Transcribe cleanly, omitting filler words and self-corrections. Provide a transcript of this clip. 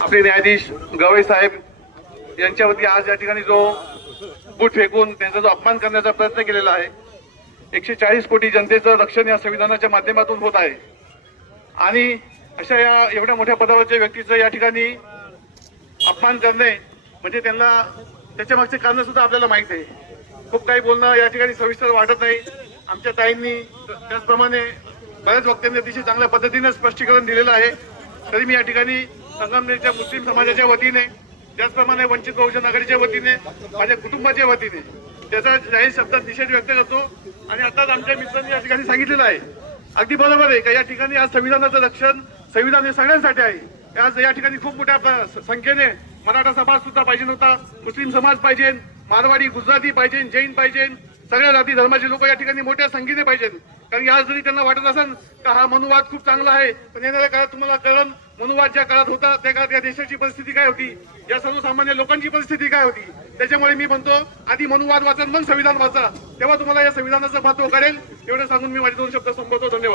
आपले न्यायाधीश गवई साहेब यांच्या वती आज या ठिकाणी जो बूट फेकून त्यांचा जो अपमान करण्याचा प्रयत्न केलेला आहे, 140 कोटी जनतेचं रक्षण या संविधानाच्या माध्यमातून होत आहे आणि अशा या एवढ्या मोठ्या पदावरच्या व्यक्तीचं या ठिकाणी अपमान करणे म्हणजे त्यांना त्याच्या मागचे कारण सुद्धा आपल्याला माहित आहे. खूप काही बोलणं या ठिकाणी सविस्तर वाटत नाही. आमच्या ताईंनी त्याचप्रमाणे बऱ्याच वक्त्यांनी अतिशय चांगल्या पद्धतीने स्पष्टीकरण दिलेलं आहे. तरी मी या ठिकाणी संगमनेरच्या मुस्लिम समाजाच्या वतीने, त्याचप्रमाणे वंचित बहुजन आघाडीच्या वतीने, माझ्या कुटुंबाच्या वतीने त्याचा जाहीर शब्दात निषेध व्यक्त करतो. आणि आताच आमच्या मित्रांनी या ठिकाणी सांगितलेलं आहे, अगदी बरोबर आहे का या ठिकाणी आज संविधानाचं रक्षण, संविधान हे सगळ्यांसाठी आहे. आज या ठिकाणी खूप मोठ्या संख्येने मराठा समाज सुद्धा पाहिजे होता, मुस्लिम समाज पाहिजे, मारवाडी, गुजराती पाहिजे, जैन पाहिजे, सगळ्या जाती धर्माचे लोक या ठिकाणी मोठ्या संख्येने पाहिजे. कारण आज जरी त्यांना वाटत असेल का हा मनुवाद खूप चांगला आहे, पण येणाऱ्या काळात तुम्हाला कळलं मनुवाद ज्या काळात होता त्या काळात या देशाची परिस्थिती काय होती, या सर्वसामान्य लोकांची परिस्थिती काय होती. त्याच्यामुळे मी म्हणतो आधी मनुवाद वाचा मग संविधान वाचा, तेव्हा तुम्हाला या संविधानाचं महत्व कळेल. एवढं सांगून मी माझे 2 शब्द संपवतो. धन्यवाद.